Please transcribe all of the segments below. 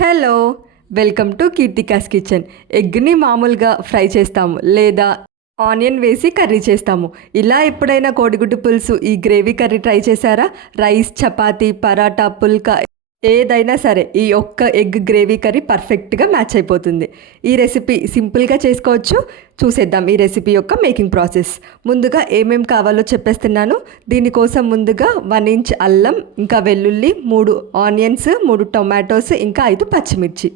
Hello welcome to Keerthika's kitchen. ఎగ్ని మామూలుగా fry చేస్తాము లేదా ఆనియన్ వేసి కర్రీ చేస్తాము. ఇలా ఎప్పుడైనా కోడిగుడ్డు పులుసు ఈ గ్రేవీ కర్రీ ట్రై చేశారా? రైస్ చపాతీ పరాటా పుల్కా ఏదైనా సరే ఈ ఒక్క ఎగ్ గ్రేవీ కర్రీ పర్ఫెక్ట్గా మ్యాచ్ అయిపోతుంది. ఈ రెసిపీ సింపుల్గా చేసుకోవచ్చు. చూసేద్దాం ఈ రెసిపీ యొక్క మేకింగ్ ప్రాసెస్. ముందుగా ఏమేం కావాలో చెప్పేస్తున్నాను. దీనికోసం ముందుగా వన్ ఇంచ్ అల్లం ఇంకా వెల్లుల్లి మూడు ఆనియన్స్ మూడు టొమాటోస్ ఇంకా ఐదు పచ్చిమిర్చి.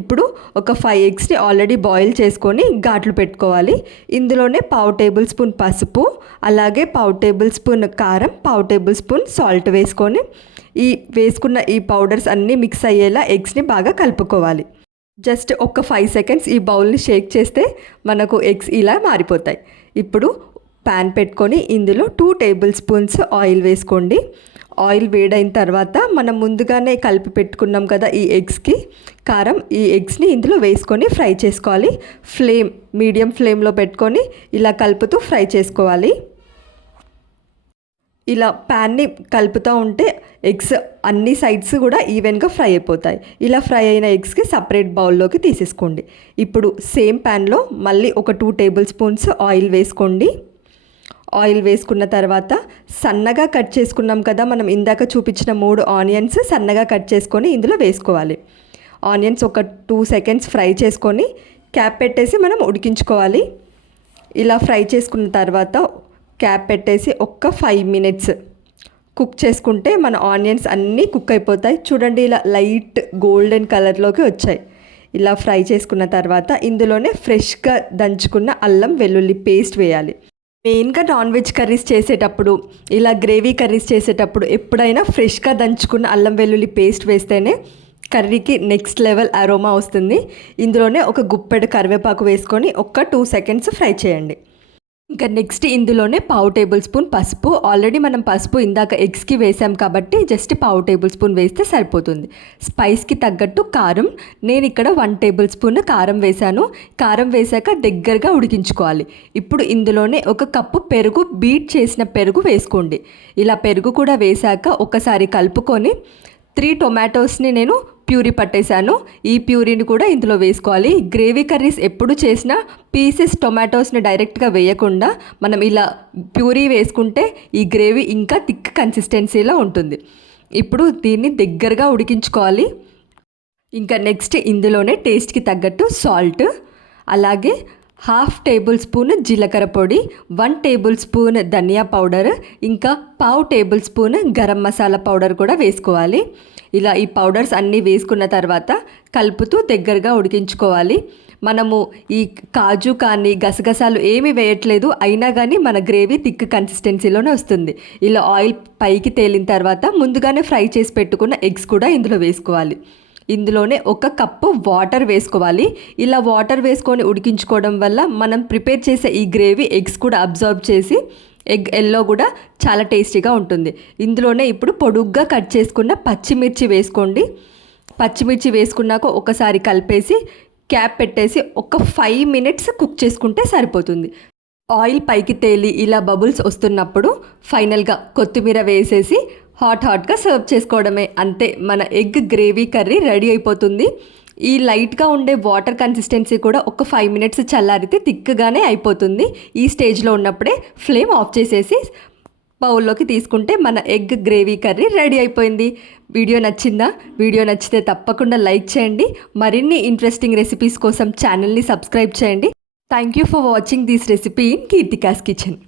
ఇప్పుడు ఒక ఫైవ్ ఎగ్స్ని ఆల్రెడీ బాయిల్ చేసుకొని ఘాట్లు పెట్టుకోవాలి. ఇందులోనే పావు టేబుల్ స్పూన్ పసుపు అలాగే పావు టేబుల్ స్పూన్ కారం పావు టేబుల్ స్పూన్ సాల్ట్ వేసుకొని ఈ వేసుకున్న ఈ పౌడర్స్ అన్నీ మిక్స్ అయ్యేలా ఎగ్స్ని బాగా కలుపుకోవాలి. జస్ట్ ఒక ఫైవ్ సెకండ్స్ ఈ బౌల్ని షేక్ చేస్తే మనకు ఎగ్స్ ఇలా మారిపోతాయి. ఇప్పుడు ప్యాన్ పెట్టుకొని ఇందులో టూ టేబుల్ స్పూన్స్ ఆయిల్ వేసుకోండి. ఆయిల్ వేడైన తర్వాత మనం ముందుగానే కలిపి పెట్టుకున్నాం కదా ఈ ఎగ్స్కి కారం ఈ ఎగ్స్ని ఇందులో వేసుకొని ఫ్రై చేసుకోవాలి. ఫ్లేమ్ మీడియం ఫ్లేమ్లో పెట్టుకొని ఇలా కలుపుతూ ఫ్రై చేసుకోవాలి. ఇలా ప్యాన్ని కలుపుతూ ఉంటే ఎగ్స్ అన్ని సైడ్స్ కూడా ఈవెన్గా ఫ్రై అయిపోతాయి. ఇలా ఫ్రై అయిన ఎగ్స్కి సపరేట్ బౌల్లోకి తీసేసుకోండి. ఇప్పుడు సేమ్ ప్యాన్లో మళ్ళీ ఒక టూ టేబుల్ స్పూన్స్ ఆయిల్ వేసుకోండి. ఆయిల్ వేసుకున్న తర్వాత సన్నగా కట్ చేసుకున్నాం కదా మనం ఇందాక చూపించిన మూడు ఆనియన్స్ సన్నగా కట్ చేసుకొని ఇందులో వేసుకోవాలి. ఆనియన్స్ ఒక టూ సెకండ్స్ ఫ్రై చేసుకొని క్యాప్ పెట్టేసి మనం ఉడికించుకోవాలి. ఇలా ఫ్రై చేసుకున్న తర్వాత క్యాప్ పెట్టేసి ఒక్క ఫైవ్ మినిట్స్ కుక్ చేసుకుంటే మన ఆనియన్స్ అన్నీ కుక్ అయిపోతాయి. చూడండి ఇలా లైట్ గోల్డెన్ కలర్లోకి వచ్చాయి. ఇలా ఫ్రై చేసుకున్న తర్వాత ఇందులోనే ఫ్రెష్గా దంచుకున్న అల్లం వెల్లుల్లి పేస్ట్ వేయాలి. మెయిన్గా నాన్ వెజ్ కర్రీస్ చేసేటప్పుడు ఇలా గ్రేవీ కర్రీస్ చేసేటప్పుడు ఎప్పుడైనా ఫ్రెష్గా దంచుకున్న అల్లం వెల్లుల్లి పేస్ట్ వేస్తేనే కర్రీకి నెక్స్ట్ లెవెల్ అరోమా వస్తుంది. ఇందులోనే ఒక గుప్పెడు కరివేపాకు వేసుకొని ఒక్క టూ సెకండ్స్ ఫ్రై చేయండి. ఇంకా నెక్స్ట్ ఇందులోనే పావు టేబుల్ స్పూన్ పసుపు. ఆల్రెడీ మనం పసుపు ఇందాక ఎగ్స్కి వేసాం కాబట్టి జస్ట్ పావు టేబుల్ స్పూన్ వేస్తే సరిపోతుంది. స్పైస్కి తగ్గట్టు కారం. నేను ఇక్కడ వన్ టేబుల్ స్పూన్ కారం వేశాను. కారం వేశాక దగ్గరగా ఉడికించుకోవాలి. ఇప్పుడు ఇందులోనే ఒక కప్పు పెరుగు బీట్ చేసిన పెరుగు వేసుకోండి. ఇలా పెరుగు కూడా వేశాక ఒకసారి కలుపుకొని త్రీ టొమాటోస్ని నేను ప్యూరీ పట్టేశాను. ఈ ప్యూరీని కూడా ఇందులో వేసుకోవాలి. గ్రేవీ కర్రీస్ ఎప్పుడు చేసినా పీసెస్ టొమాటోస్ని డైరెక్ట్గా వేయకుండా మనం ఇలా ప్యూరీ వేసుకుంటే ఈ గ్రేవీ ఇంకా థిక్ కన్సిస్టెన్సీలో ఉంటుంది. ఇప్పుడు దీన్ని దగ్గరగా ఉడికించుకోవాలి. ఇంకా నెక్స్ట్ ఇందులోనే టేస్ట్కి తగ్గట్టు సాల్ట్ అలాగే హాఫ్ టేబుల్ స్పూన్ జీలకర్ర పొడి వన్ టేబుల్ స్పూన్ ధనియా పౌడర్ ఇంకా పావు tablespoon garam masala powder కూడా వేసుకోవాలి. ఇలా ఈ పౌడర్స్ అన్నీ వేసుకున్న తర్వాత కలుపుతూ దగ్గరగా ఉడికించుకోవాలి. మనము ఈ కాజు కానీ గసగసాలు ఏమి వేయట్లేదు అయినా కానీ మన గ్రేవీ థిక్ కన్సిస్టెన్సీలోనే వస్తుంది. ఇలా ఆయిల్ పైకి తేలిన తర్వాత ముందుగానే ఫ్రై చేసి పెట్టుకున్న ఎగ్స్ కూడా ఇందులో వేసుకోవాలి. ఇందులోనే ఒక కప్పు వాటర్ వేసుకోవాలి. ఇలా వాటర్ వేసుకొని ఉడికించుకోవడం వల్ల మనం ప్రిపేర్ చేసే ఈ గ్రేవీ ఎగ్స్ కూడా అబ్జర్వ్ చేసి ఎగ్ ఎల్లో కూడా చాలా టేస్టీగా ఉంటుంది. ఇందులోనే ఇప్పుడు పొడుగ్గా కట్ చేసుకున్న పచ్చిమిర్చి వేసుకోండి. పచ్చిమిర్చి వేసుకున్నాక ఒకసారి కలిపేసి క్యాప్ పెట్టేసి ఒక ఫైవ్ మినిట్స్ కుక్ చేసుకుంటే సరిపోతుంది. ఆయిల్ పైకి తేలి ఇలా బబుల్స్ వస్తున్నప్పుడు ఫైనల్గా కొత్తిమీర వేసేసి హాట్ హాట్గా సర్వ్ చేసుకోవడమే. అంతే మన ఎగ్ గ్రేవీ కర్రీ రెడీ అయిపోతుంది. ఈ లైట్గా ఉండే వాటర్ కన్సిస్టెన్సీ కూడా ఒక ఫైవ్ మినిట్స్ చల్లారితే థిక్గానే అయిపోతుంది. ఈ స్టేజ్లో ఉన్నప్పుడే ఫ్లేమ్ ఆఫ్ చేసేసి బౌల్లోకి తీసుకుంటే మన ఎగ్ గ్రేవీ కర్రీ రెడీ అయిపోయింది. వీడియో నచ్చిందా? వీడియో నచ్చితే తప్పకుండా లైక్ చేయండి. మరిన్ని ఇంట్రెస్టింగ్ రెసిపీస్ కోసం ఛానల్ని సబ్స్క్రైబ్ చేయండి. Thank you for watching this recipe in Keerthika's kitchen